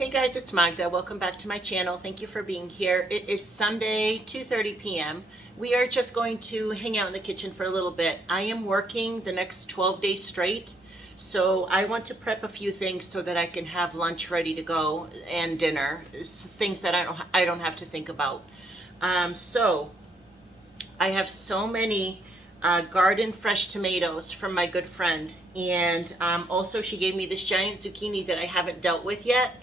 Hey guys, it's Magda. Welcome back to my channel. Thank you for being here. It is Sunday, 2:30 p.m. We are just going to hang out in the kitchen for a little bit. I am working the next 12 days straight, so I want to prep a few things so that I can have lunch ready to go and dinner, things that I don't have to think about. So I have so many garden fresh tomatoes from my good friend, and also she gave me this giant zucchini that I haven't dealt with yet.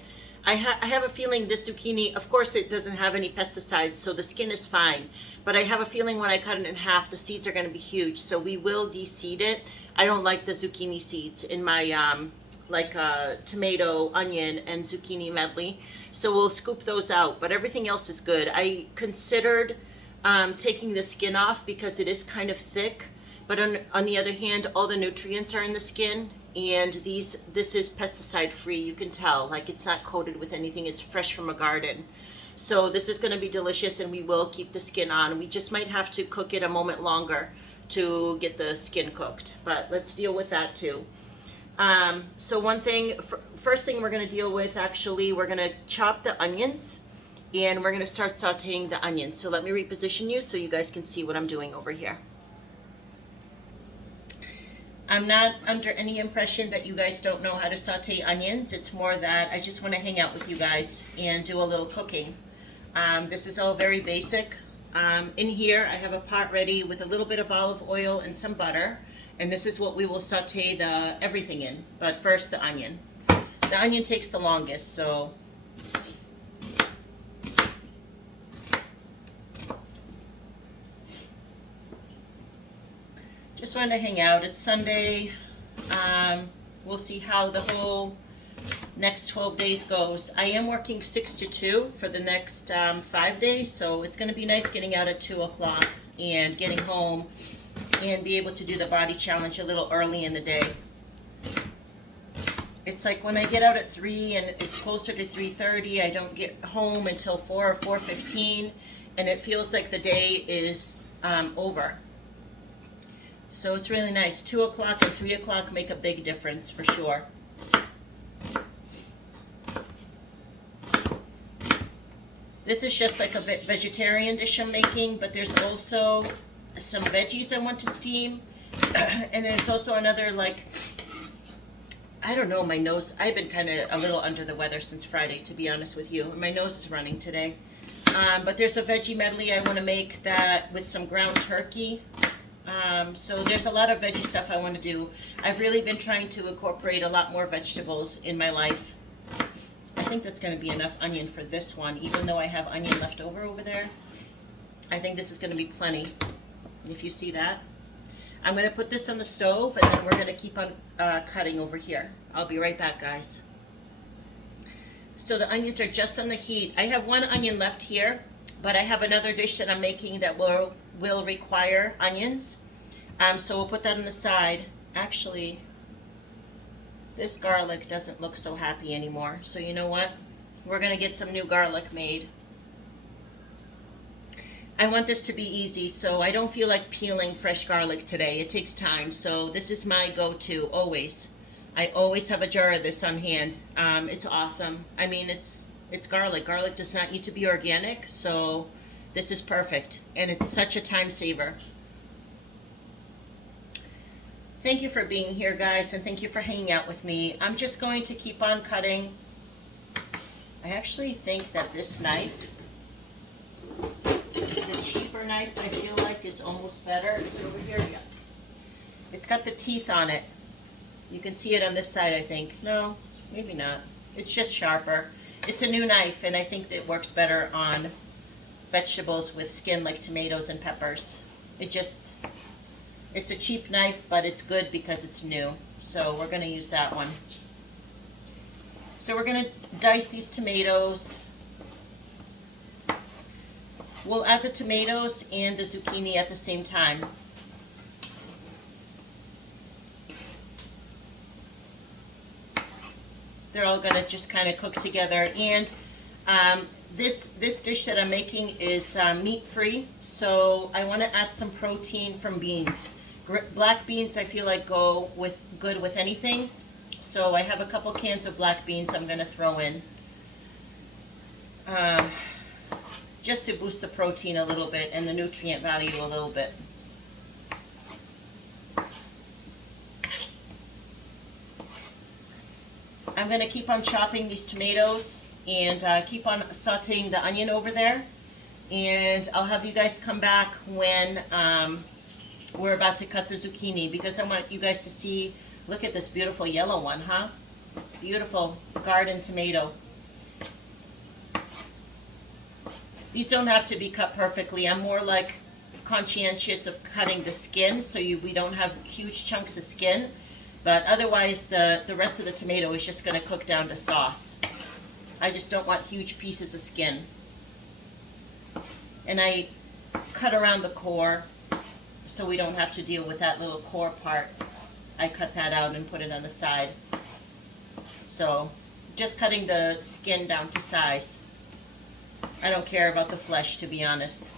I have a feeling this zucchini, of course it doesn't have any pesticides, so the skin is fine. But I have a feeling when I cut it in half, the seeds are going to be huge. So we will de-seed it. I don't like the zucchini seeds in my tomato, onion, and zucchini medley. So we'll scoop those out. But everything else is good. I considered taking the skin off because it is kind of thick. But on the other hand, all the nutrients are in the skin. And this is pesticide free. You can tell, like, it's not coated with anything. It's fresh from a garden. So this is going to be delicious, and we will keep the skin on. We just might have to cook it a moment longer to get the skin cooked, but let's deal with that too. So first thing we're going to deal with, actually, we're going to chop the onions, and we're going to start sauteing the onions. So let me reposition you so you guys can see what I'm doing over here. I'm not under any impression that you guys don't know how to saute onions. It's more that I just want to hang out with you guys and do a little cooking. This is all very basic. In here I have a pot ready with a little bit of olive oil and some butter, and this is what we will saute everything in. But first, the onion. The onion takes the longest, so just wanted to hang out. It's Sunday. We'll see how the whole next 12 days goes. I am working 6 to 2 for the next 5 days, so it's going to be nice getting out at 2 o'clock and getting home and be able to do the body challenge a little early in the day. It's like when I get out at 3 and it's closer to 3:30, I don't get home until 4 or 4:15, and it feels like the day is over. So it's really nice. 2 o'clock and 3 o'clock make a big difference for sure. This is just like a vegetarian dish I'm making, but there's also some veggies I want to steam. And there's also another, like, I don't know, my nose, I've been kind of a little under the weather since Friday, to be honest with you. My nose is running today. But there's a veggie medley I want to make that with some ground turkey. So there's a lot of veggie stuff I want to do. I've really been trying to incorporate a lot more vegetables in my life. I think that's going to be enough onion for this one, even though I have onion left over there. I think this is going to be plenty, if you see that. I'm going to put this on the stove, and then we're going to keep on cutting over here. I'll be right back, guys. So the onions are just on the heat. I have one onion left here, but I have another dish that I'm making that will require onions. So we'll put that on the side. Actually, this garlic doesn't look so happy anymore. So you know what? We're going to get some new garlic made. I want this to be easy, so I don't feel like peeling fresh garlic today. It takes time, so this is my go-to always. I always have a jar of this on hand. It's awesome. I mean, it's garlic. Garlic does not need to be organic, so this is perfect, and it's such a time saver. Thank you for being here, guys, and thank you for hanging out with me. I'm just going to keep on cutting. I actually think that this knife, the cheaper knife, I feel like is almost better. Is it over here? Yeah. It's got the teeth on it. You can see it on this side, I think. No, maybe not. It's just sharper. It's a new knife, and I think it works better on vegetables with skin like tomatoes and peppers. It's a cheap knife, but it's good because it's new. So we're going to use that one. So we're going to dice these tomatoes. We'll add the tomatoes and the zucchini at the same time. They're all going to just kind of cook together. And this dish that I'm making is meat-free, so I want to add some protein from beans. Black beans I feel like go good with anything, so I have a couple cans of black beans I'm going to throw in. um, just to boost the protein a little bit and the nutrient value a little bit. I'm going to keep on chopping these tomatoes and keep on sauteing the onion over there. And I'll have you guys come back when we're about to cut the zucchini, because I want you guys to see, look at this beautiful yellow one, huh? Beautiful garden tomato. These don't have to be cut perfectly. I'm more like conscientious of cutting the skin so we don't have huge chunks of skin. But otherwise, the rest of the tomato is just going to cook down to sauce. I just don't want huge pieces of skin. And I cut around the core so we don't have to deal with that little core part. I cut that out and put it on the side. So just cutting the skin down to size. I don't care about the flesh, to be honest.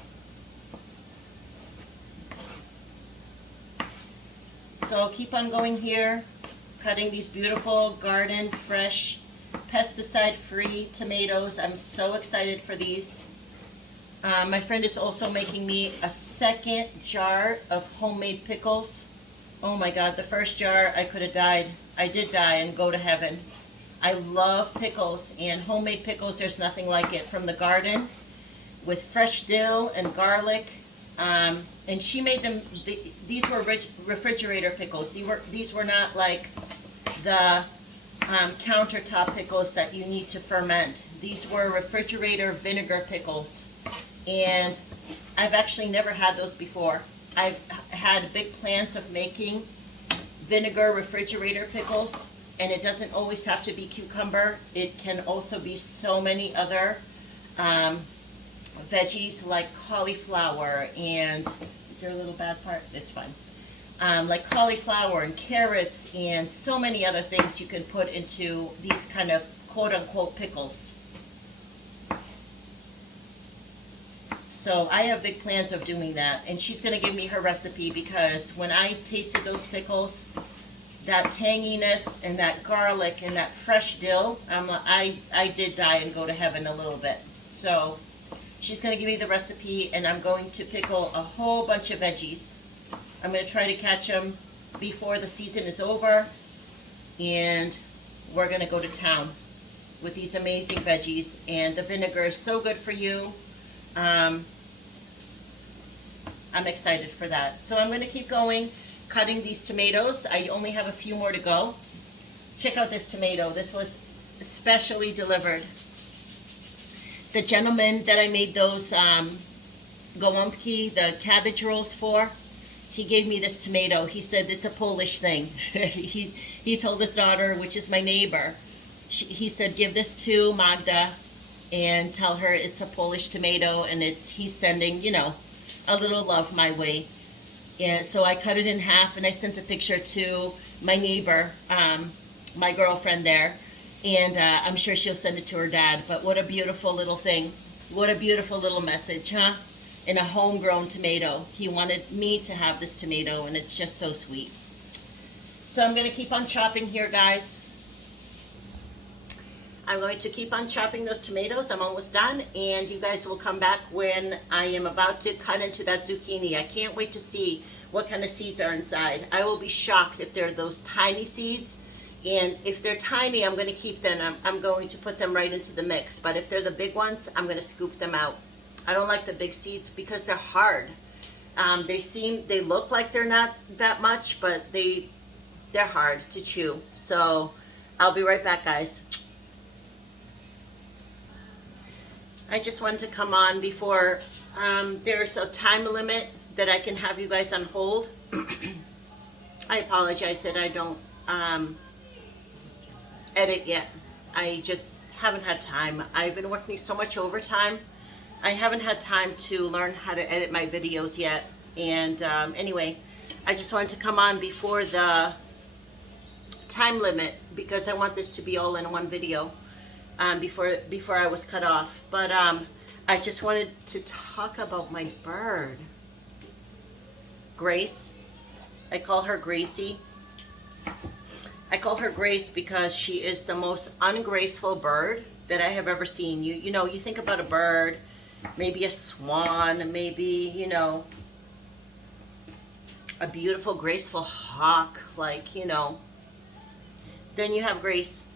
So keep on going here, cutting these beautiful garden, fresh, pesticide-free tomatoes. I'm so excited for these. My friend is also making me a second jar of homemade pickles. Oh my God, the first jar I could have died. I did die and go to heaven. I love pickles, and homemade pickles, there's nothing like it, from the garden with fresh dill and garlic. And she made them, these were refrigerator pickles. These were not like the countertop pickles that you need to ferment. These were refrigerator vinegar pickles. And I've actually never had those before. I've had big plans of making vinegar refrigerator pickles, and it doesn't always have to be cucumber. It can also be so many other veggies like cauliflower and, is there a little bad part? It's fine. Like cauliflower and carrots and so many other things you can put into these kind of quote-unquote pickles. So I have big plans of doing that, and she's going to give me her recipe, because when I tasted those pickles, that tanginess and that garlic and that fresh dill, I did die and go to heaven a little bit. So she's going to give me the recipe, and I'm going to pickle a whole bunch of veggies. I'm going to try to catch them before the season is over, and we're going to go to town with these amazing veggies. And the vinegar is so good for you. I'm excited for that. So I'm going to keep going, cutting these tomatoes. I only have a few more to go. Check out this tomato. This was specially delivered. The gentleman that I made those gołąbki, the cabbage rolls for, he gave me this tomato. He said it's a Polish thing. he told his daughter, which is my neighbor, he said, give this to Magda and tell her it's a Polish tomato, and he's sending, you know, a little love my way. And so I cut it in half, and I sent a picture to my neighbor, my girlfriend there, and I'm sure she'll send it to her dad. But what a beautiful little thing. What a beautiful little message, huh? In a homegrown tomato. He wanted me to have this tomato, and it's just so sweet. So I'm going to keep on chopping here, guys. I'm going to keep on chopping those tomatoes. I'm almost done, and you guys will come back when I am about to cut into that zucchini. I can't wait to see what kind of seeds are inside. I will be shocked if they're those tiny seeds, and if they're tiny, I'm going to keep them. I'm going to put them right into the mix, but if they're the big ones, I'm going to scoop them out. I don't like the big seeds because they're hard. They look like they're not that much, but they're hard to chew. So I'll be right back, guys. I just wanted to come on before there's a time limit that I can have you guys on hold. I apologize that I don't edit yet. I just haven't had time. I've been working so much overtime. I haven't had time to learn how to edit my videos yet. And anyway, I just wanted to come on before the time limit, because I want this to be all in one video. Before I was cut off. But I just wanted to talk about my bird, Grace. I call her Gracie. I call her Grace because she is the most ungraceful bird that I have ever seen. You know, you think about a bird, maybe a swan, maybe, you know, a beautiful, graceful hawk, like, you know. Then you have Grace,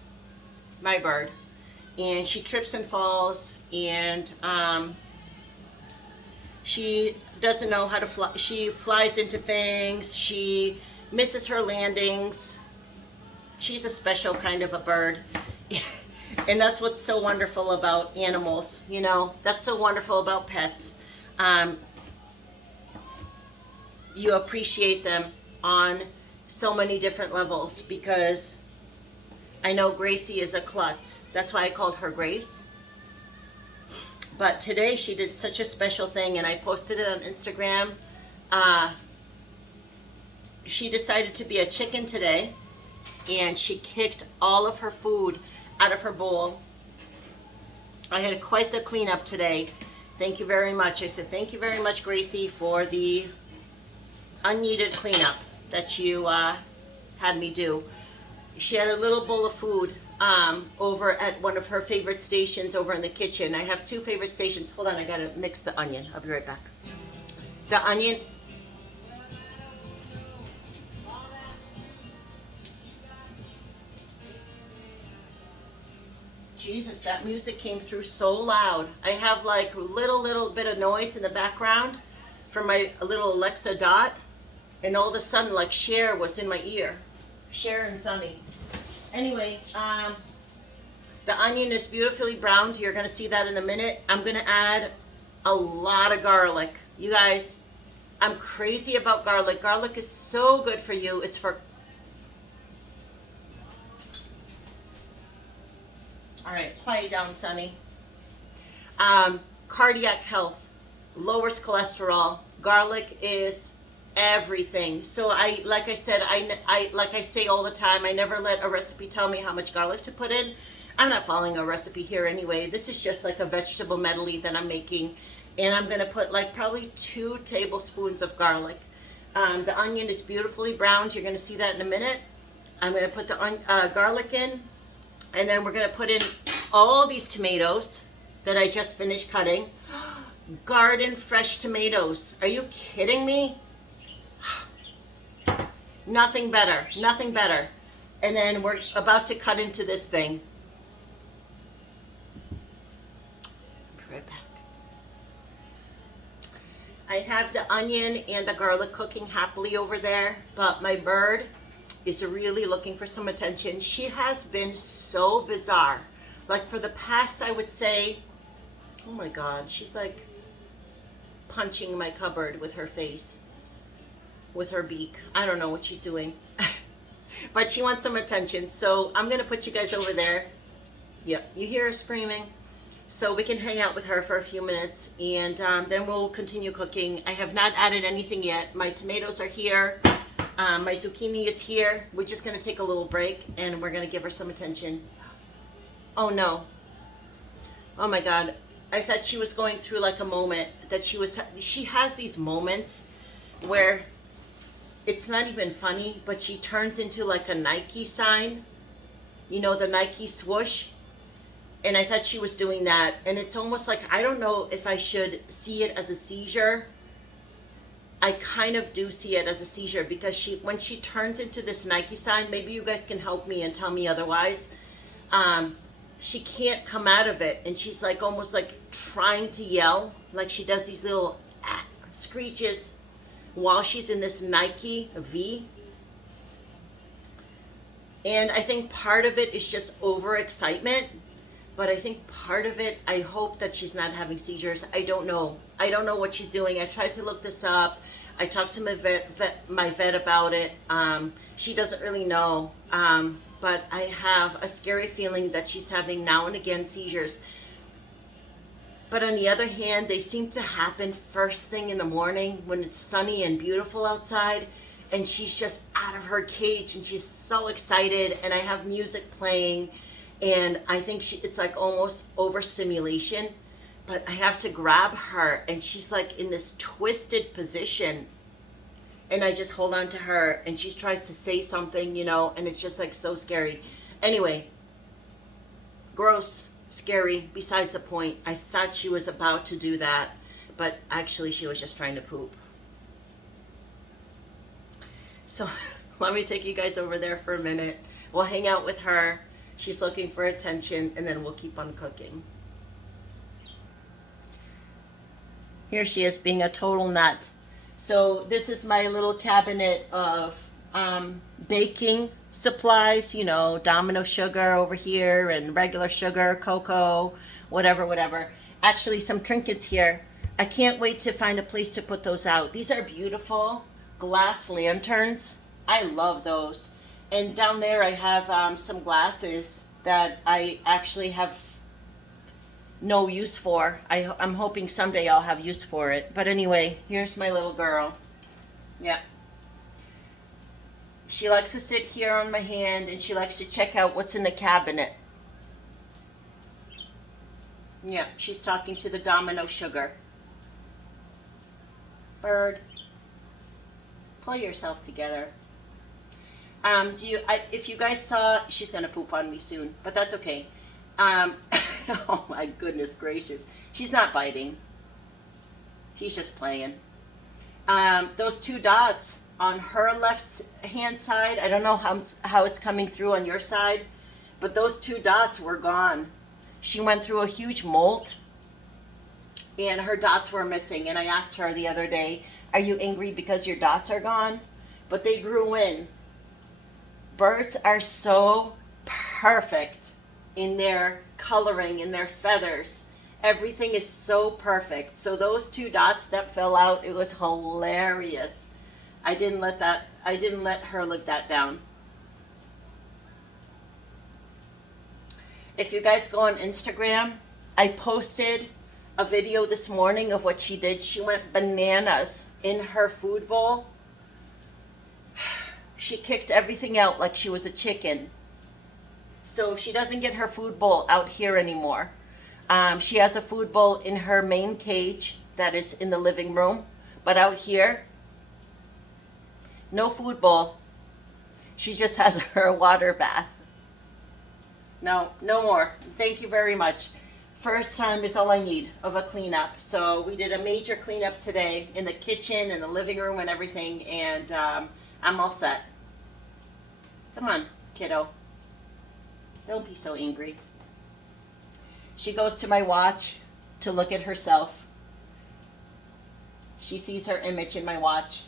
my bird, and she trips and falls, and she doesn't know how to fly. She flies into things. She misses her landings. She's a special kind of a bird. And that's what's so wonderful about animals, you know. That's so wonderful about pets. You appreciate them on so many different levels, because I know Gracie is a klutz. That's why I called her Grace. But today she did such a special thing, and I posted it on Instagram. She decided to be a chicken today, and she kicked all of her food out of her bowl. I had quite the cleanup today. Thank you very much. I said, thank you very much, Gracie, for the unneeded cleanup that you had me do. She had a little bowl of food over at one of her favorite stations over in the kitchen. I have two favorite stations. Hold on, I gotta mix the onion. I'll be right back. The onion. Jesus, that music came through so loud. I have like little bit of noise in the background from my little Alexa Dot, and all of a sudden, like Cher was in my ear. Cher and Sunny. Anyway, the onion is beautifully browned. You're going to see that in a minute. I'm going to add a lot of garlic. You guys, I'm crazy about garlic. Garlic is so good for you. It's for... All right, quiet down, Sunny. Cardiac health, lowers cholesterol. Garlic is everything. So like I said, like I say all the time, I never let a recipe tell me how much garlic to put in. I'm not following a recipe here anyway. This is just like a vegetable medley that I'm making, and I'm gonna put like probably 2 tablespoons of garlic. The onion is beautifully browned. You're gonna see that in a minute. I'm gonna put the garlic in, and then we're gonna put in all these tomatoes that I just finished cutting. Garden fresh tomatoes. Are you kidding me? Nothing better, nothing better. And then we're about to cut into this thing. I'll be right back. I have the onion and the garlic cooking happily over there, but my bird is really looking for some attention. She has been so bizarre. Like for the past, I would say, oh my God, she's like punching my cupboard with her face, with her beak. I don't know what she's doing. But she wants some attention. So I'm going to put you guys over there. Yep, you hear her screaming. So we can hang out with her for a few minutes, and then we'll continue cooking. I have not added anything yet. My tomatoes are here. My zucchini is here. We're just going to take a little break, and we're going to give her some attention. Oh no. Oh my God. I thought she was going through like a moment that she has these moments where it's not even funny, but she turns into like a Nike sign, you know, the Nike swoosh. And I thought she was doing that. And it's almost like, I don't know if I should see it as a seizure. I kind of do see it as a seizure, because when she turns into this Nike sign, maybe you guys can help me and tell me otherwise. She can't come out of it, and she's like almost like trying to yell, like she does these little screeches while she's in this Nike V. And I think part of it is just overexcitement, but I think part of it, I hope that she's not having seizures. I don't know. I don't know what she's doing. I tried to look this up. I talked to my vet about it. She doesn't really know. But I have a scary feeling that she's having now and again seizures. But on the other hand, they seem to happen first thing in the morning when it's sunny and beautiful outside, and she's just out of her cage and she's so excited, and I have music playing, and I think it's like almost overstimulation, but I have to grab her, and she's like in this twisted position, and I just hold on to her, and she tries to say something, you know, and it's just like so scary. Anyway, gross, scary, besides the point. I thought she was about to do that, but actually she was just trying to poop. So let me take you guys over there for a minute. We'll hang out with her. She's looking for attention, and then we'll keep on cooking. Here she is being a total nut. So this is my little cabinet of baking supplies, you know, Domino sugar over here and regular sugar, cocoa, whatever. Actually, some trinkets here. I can't wait to find a place to put those out. These are beautiful glass lanterns. I love those. And down there I have some glasses that I actually have no use for. I'm hoping someday I'll have use for it. But anyway, here's my little girl. Yeah. She likes to sit here on my hand, and she likes to check out what's in the cabinet. Yeah, she's talking to the Domino sugar. Bird, pull yourself together. If you guys saw, she's gonna poop on me soon, but that's okay. Oh my goodness gracious. She's not biting. He's just playing. Those two dots on her left hand side, I don't know how it's coming through on your side, but those two dots were gone. She went through a huge molt, and her dots were missing. And I asked her the other day, are you angry because your dots are gone? But they grew in. Birds are so perfect in their coloring, in their feathers. Everything is so perfect. So those two dots that fell out, it was hilarious. I didn't let her live that down. If you guys go on Instagram, I posted a video this morning of what she did. She went bananas in her food bowl. She kicked everything out like she was a chicken. So she doesn't get her food bowl out here anymore. She has a food bowl in her main cage that is in the living room. But out here, no food bowl. She just has her water bath. No more. Thank you very much. First time is all I need of a cleanup. So we did a major cleanup today in the kitchen and the living room and everything, and I'm all set. Come on, kiddo. Don't be so angry. She goes to my watch to look at herself. She sees her image in my watch.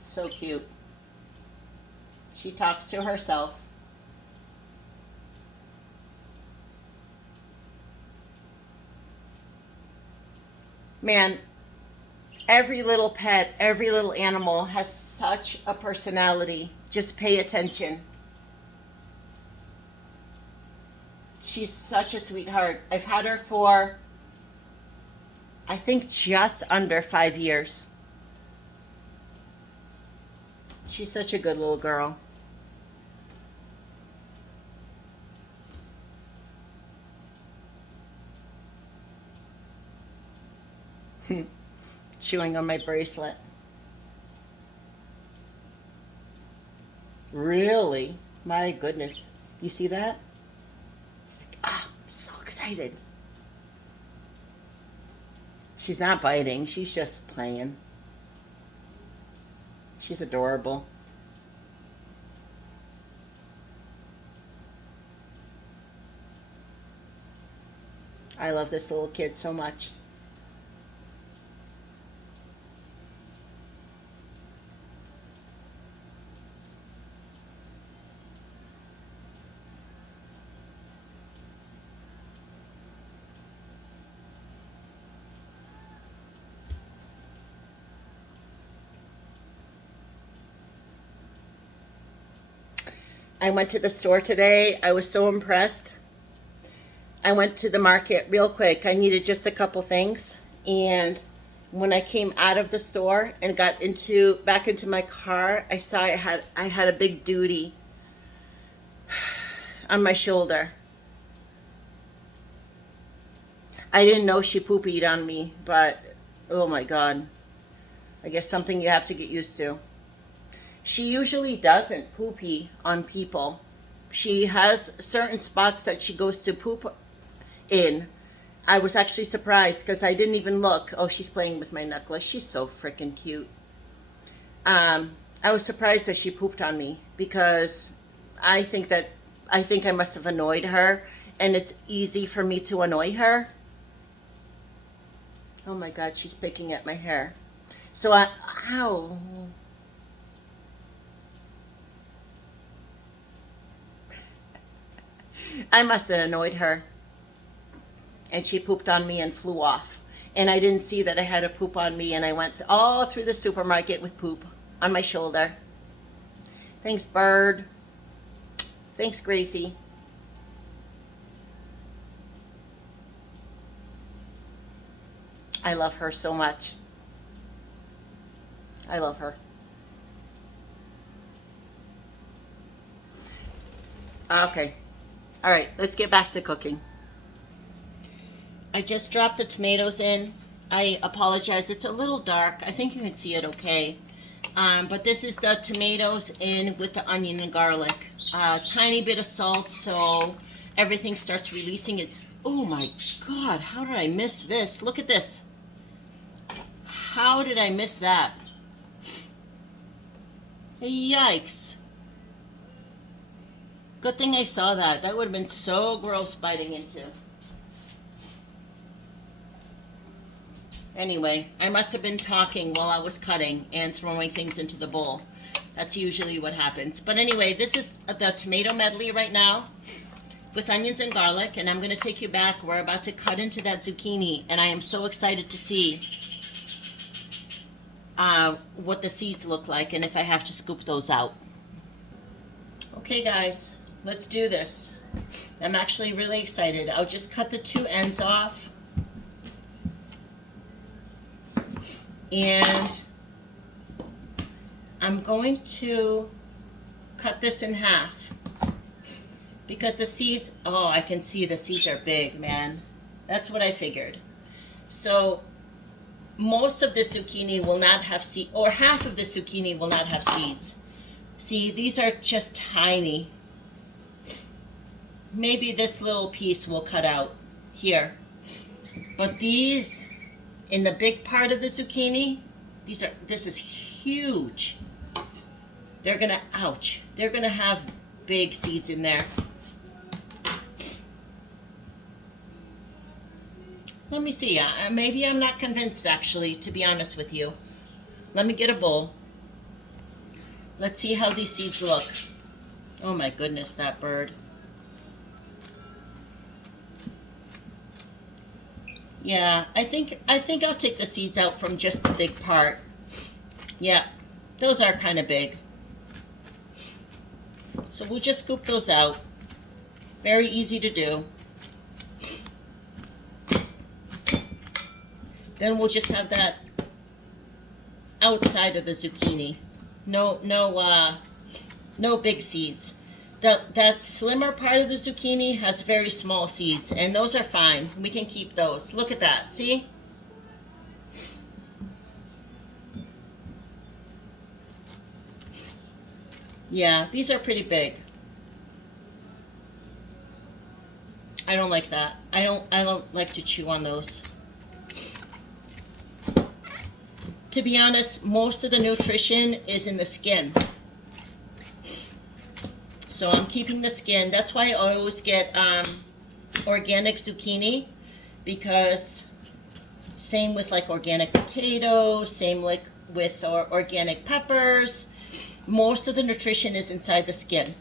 So cute. She talks to herself. Man, every little pet, every little animal has such a personality. Just pay attention. She's such a sweetheart. I've had her for, I think, just under 5 years. She's such a good little girl. Chewing on my bracelet. Really? My goodness. You see that? Oh, I'm so excited. She's not biting. She's just playing. She's adorable. I love this little kid so much. I went to the store today. I was so impressed. I went to the market real quick. I needed just a couple things. And when I came out of the store and got back into my car, I saw I had a big duty on my shoulder. I didn't know she poopied on me, but oh my God. I guess something you have to get used to. She usually doesn't poopy on people. She has certain spots that she goes to poop in. I was actually surprised because I didn't even look. Oh, she's playing with my necklace. She's so freaking cute. I was surprised that she pooped on me because I think that I think I must have annoyed her, and it's easy for me to annoy her. Oh my God, she's picking at my hair. So ow. I must have annoyed her, and she pooped on me and flew off. And I didn't see that I had a poop on me, and I went all through the supermarket with poop on my shoulder. Thanks, Bird. Thanks, Gracie. I love her so much. I love her. Okay. All right, let's get back to cooking. I just dropped the tomatoes in. I apologize, it's a little dark. I think you can see it okay. But this is the tomatoes in with the onion and garlic. Tiny bit of salt so everything starts releasing its... Oh my God, how did I miss this? Look at this. How did I miss that? Yikes. Good thing I saw that. That would have been so gross biting into. Anyway, I must have been talking while I was cutting and throwing things into the bowl. That's usually what happens. But anyway, this is the tomato medley right now with onions and garlic, and I'm going to take you back. We're about to cut into that zucchini, and I am so excited to see what the seeds look like and if I have to scoop those out. Okay, guys, let's do this. I'm actually really excited. I'll just cut the two ends off. And I'm going to cut this in half because the seeds, oh, I can see the seeds are big, man. That's what I figured. So most of the zucchini will not have seeds, or half of the zucchini will not have seeds. See, these are just tiny. Maybe this little piece will cut out here. But these, in the big part of the zucchini, this is huge. They're gonna, ouch, they're gonna have big seeds in there. Let me see, maybe I'm not convinced actually, to be honest with you. Let me get a bowl. Let's see how these seeds look. Oh my goodness, that bird. Yeah, I think I'll take the seeds out from just the big part. Yeah, those are kind of big. So we'll just scoop those out. Very easy to do. Then we'll just have that outside of the zucchini. No big seeds. That slimmer part of the zucchini has very small seeds, and those are fine. We can keep those. Look at that. See? Yeah, these are pretty big. I don't like that. I don't like to chew on those. To be honest, most of the nutrition is in the skin. So I'm keeping the skin. That's why I always get organic zucchini, because same with like organic potatoes, same like with organic peppers. Most of the nutrition is inside the skin.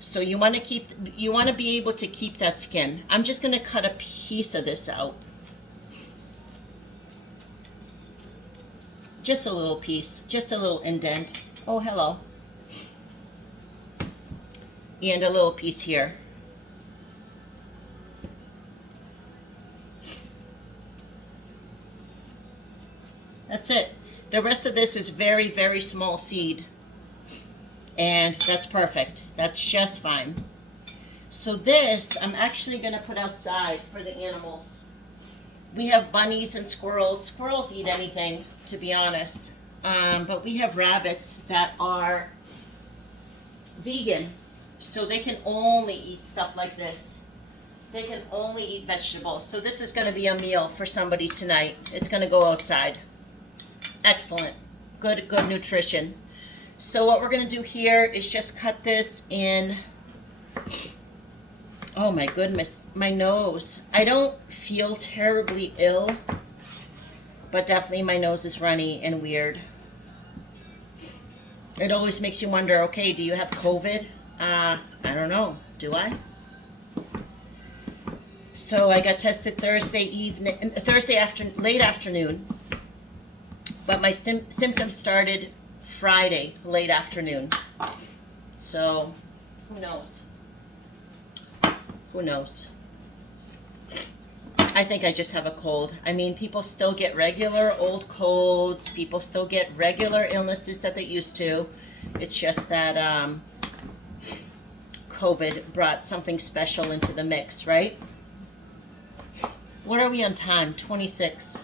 So you want to be able to keep that skin. I'm just going to cut a piece of this out. Just a little piece, just a little indent. Oh, hello. And a little piece here. That's it. The rest of this is very, very small seed. And that's perfect. That's just fine. So this, I'm actually going to put outside for the animals. We have bunnies and squirrels. Squirrels eat anything, to be honest. But we have rabbits that are vegan, so they can only eat stuff like this. They can only eat vegetables. So this is going to be a meal for somebody tonight. It's going to go outside. Excellent. Good nutrition. So what we're going to do here is just cut this in. Oh my goodness, my nose. I don't feel terribly ill, but definitely my nose is runny and weird. It always makes you wonder, okay, do you have COVID? I don't know. Do I? So I got tested late afternoon, but my symptoms started Friday, late afternoon. So who knows? Who knows? I think I just have a cold. I mean, people still get regular old colds. People still get regular illnesses that they used to. It's just that COVID brought something special into the mix, right? What are we on time? 26.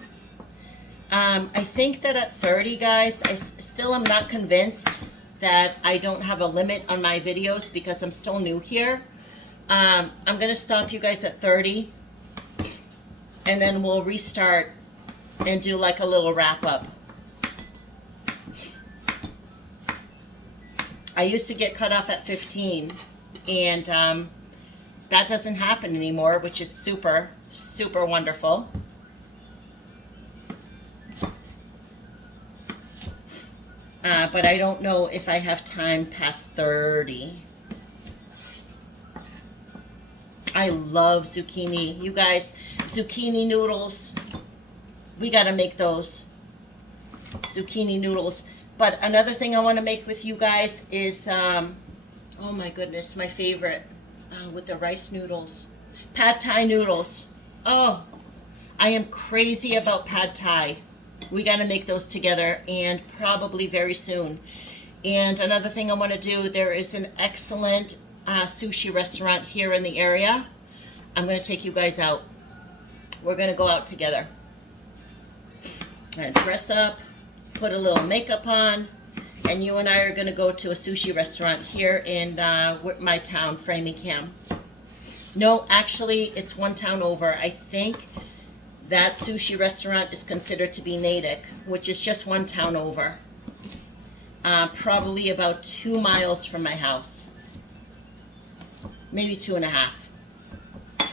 I think that at 30, guys, I still am not convinced that I don't have a limit on my videos because I'm still new here. I'm going to stop you guys at 30, and then we'll restart and do like a little wrap up. I used to get cut off at 15, and that doesn't happen anymore, which is super, super wonderful. But I don't know if I have time past 30. I love zucchini. You guys, zucchini noodles. We got to make those. Zucchini noodles. But another thing I want to make with you guys is, oh my goodness, my favorite, with the rice noodles. Pad Thai noodles. Oh, I am crazy about Pad Thai. We got to make those together, and probably very soon. And another thing I want to do, there is an excellent sushi restaurant here in the area. I'm going to take you guys out. We're going to go out together. I'm going to dress up, put a little makeup on, and you and I are going to go to a sushi restaurant here in my town, Framingham. No, actually, it's one town over. I think that sushi restaurant is considered to be Natick, which is just one town over. Probably about 2 miles from my house. Maybe 2.5.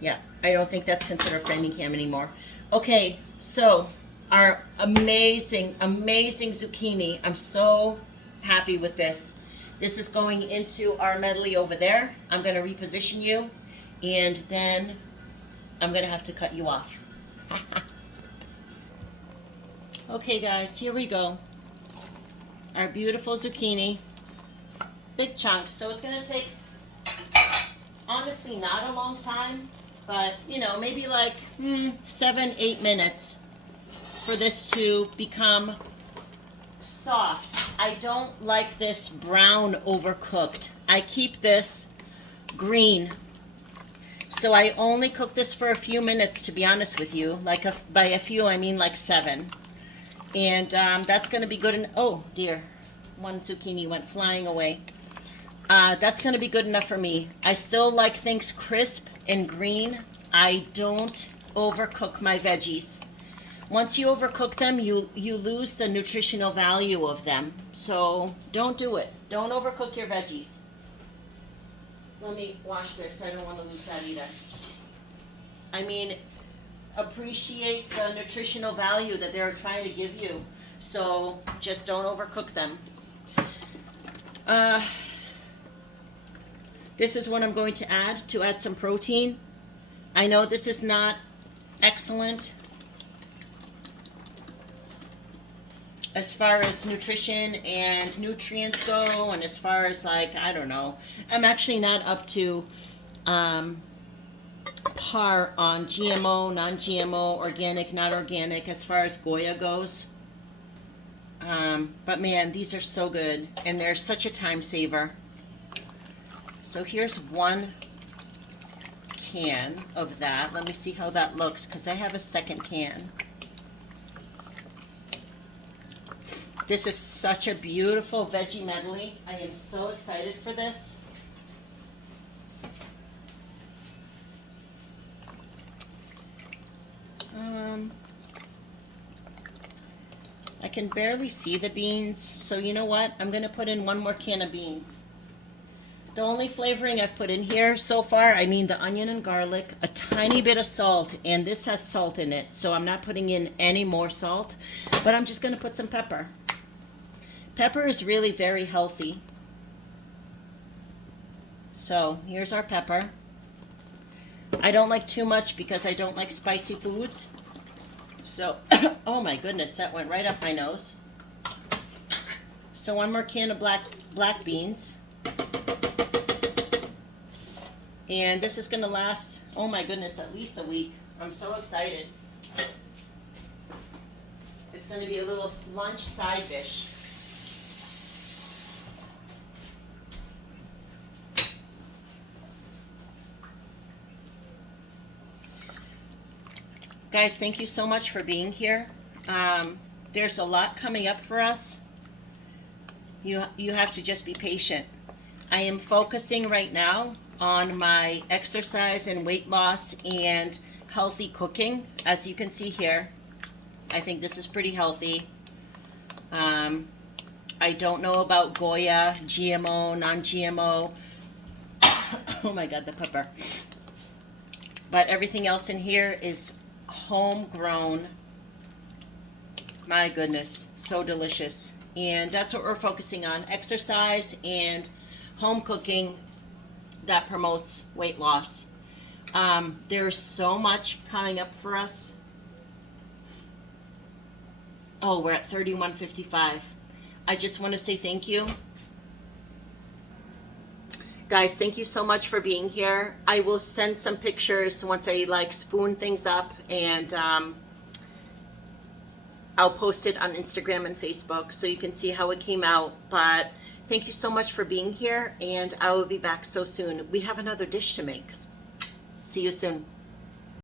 Yeah, I don't think that's considered Framingham anymore. Okay, so our amazing, amazing zucchini. I'm so happy with this. This is going into our medley over there. I'm going to reposition you, and then I'm going to have to cut you off. Okay, guys, here we go. Our beautiful zucchini. Big chunks. So it's going to take, honestly, not a long time, but, you know, maybe like 7-8 minutes for this to become soft. I don't like this brown overcooked. I keep this green. So I only cook this for a few minutes, to be honest with you. Like by a few, I mean like 7. And that's going to be good. Oh, dear. One zucchini went flying away. That's going to be good enough for me. I still like things crisp and green. I don't overcook my veggies. Once you overcook them, you lose the nutritional value of them. So don't do it. Don't overcook your veggies. Let me wash this. I don't want to lose that either. I mean, appreciate the nutritional value that they're trying to give you. So just don't overcook them. This is what I'm going to add some protein. I know this is not excellent as far as nutrition and nutrients go, and as far as, like, I don't know. I'm actually not up to par on GMO, non-GMO, organic, not organic, as far as Goya goes. But man, these are so good, and they're such a time saver. So here's one can of that. Let me see how that looks, because I have a second can. This is such a beautiful veggie medley. I am so excited for this. I can barely see the beans, so you know what? I'm going to put in one more can of beans. The only flavoring I've put in here so far, I mean the onion and garlic, a tiny bit of salt, and this has salt in it, so I'm not putting in any more salt, but I'm just going to put some pepper. Pepper is really very healthy. So here's our pepper. I don't like too much because I don't like spicy foods. So, oh my goodness, that went right up my nose. So one more can of black beans. And this is going to last, oh my goodness, at least a week. I'm so excited. It's going to be a little lunch side dish. Guys, thank you so much for being here. There's a lot coming up for us. You have to just be patient. I am focusing right now on my exercise and weight loss and healthy cooking. As you can see here, I think this is pretty healthy. I don't know about Goya, GMO, non-GMO. Oh my God, the pepper. But everything else in here is homegrown. My goodness, so delicious. And that's what we're focusing on, exercise and home cooking that promotes weight loss. There's so much coming up for us. Oh, we're at 31:55. I just want to say thank you. Guys, thank you so much for being here. I will send some pictures once I spoon things up, and I'll post it on Instagram and Facebook so you can see how it came out. But thank you so much for being here, and I will be back so soon. We have another dish to make. See you soon.